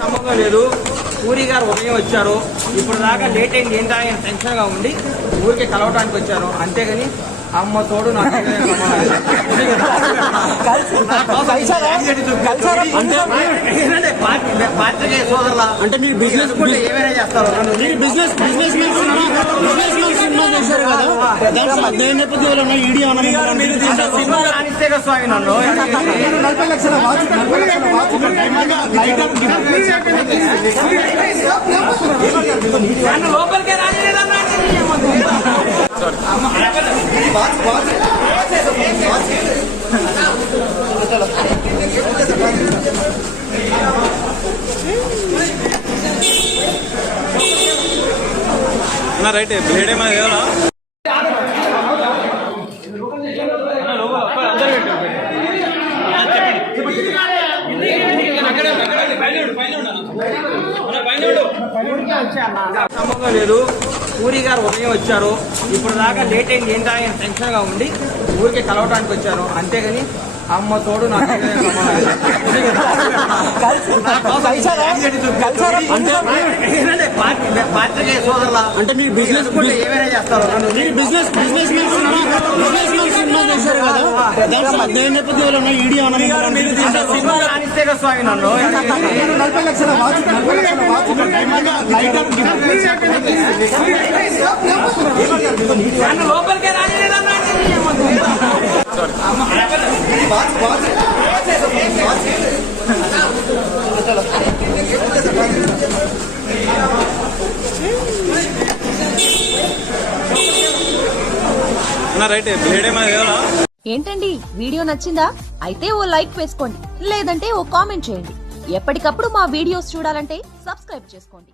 సంబంధం లేదు. పూరి గారు ఉదయం వచ్చారు, ఇప్పుడు దాకా లేట్ అయింది ఏంటా ఆయన టెన్షన్ గా ఉండి ఊరికి కలవటానికి వచ్చారు, అంతేగాని అమ్మ తోడు నాకు పాత్రికేయ సోదరులా అంటే మీరు బిజినెస్ ఏమైనా చేస్తారు, మీరు బిజినెస్ చేశారు కదా, నేపథ్యంలో ఈడియో అనిస్తే కదా స్వామి నన్ను 40 లక్షల లోపలికే రాజేదన్నా రైట్ బ్లేడ్ ఏమైనా కదా సంబంధం లేదు. పూరి గారు ఉదయం వచ్చారు, ఇప్పుడు దాకా లేట్ అయింది ఏంటా ఆయన టెన్షన్ గా ఉండి ఊరికి కలవటానికి వచ్చారు, అంతేగాని అమ్మ తోడు నాకు పాత్రికేయ సోదరులా అంటే మీరు బిజినెస్ ఏమైనా చేస్తారు, మీరు బిజినెస్ చేశారు కదా, నేపథ్యంలో ఈడియో అనిస్తే కదా స్వామి నన్ను 40 లక్షల లోపలికే రాజేదన్నా రైట్ బ్లేడ్ ఏమైనా కదా. ఏంటండి వీడియో నచ్చిందా? అయితే ఓ లైక్ వేసుకోండి, లేదంటే ఓ కామెంట్ చేయండి. ఎప్పటికప్పుడు మా వీడియోస్ చూడాలంటే సబ్స్క్రైబ్ చేసుకోండి.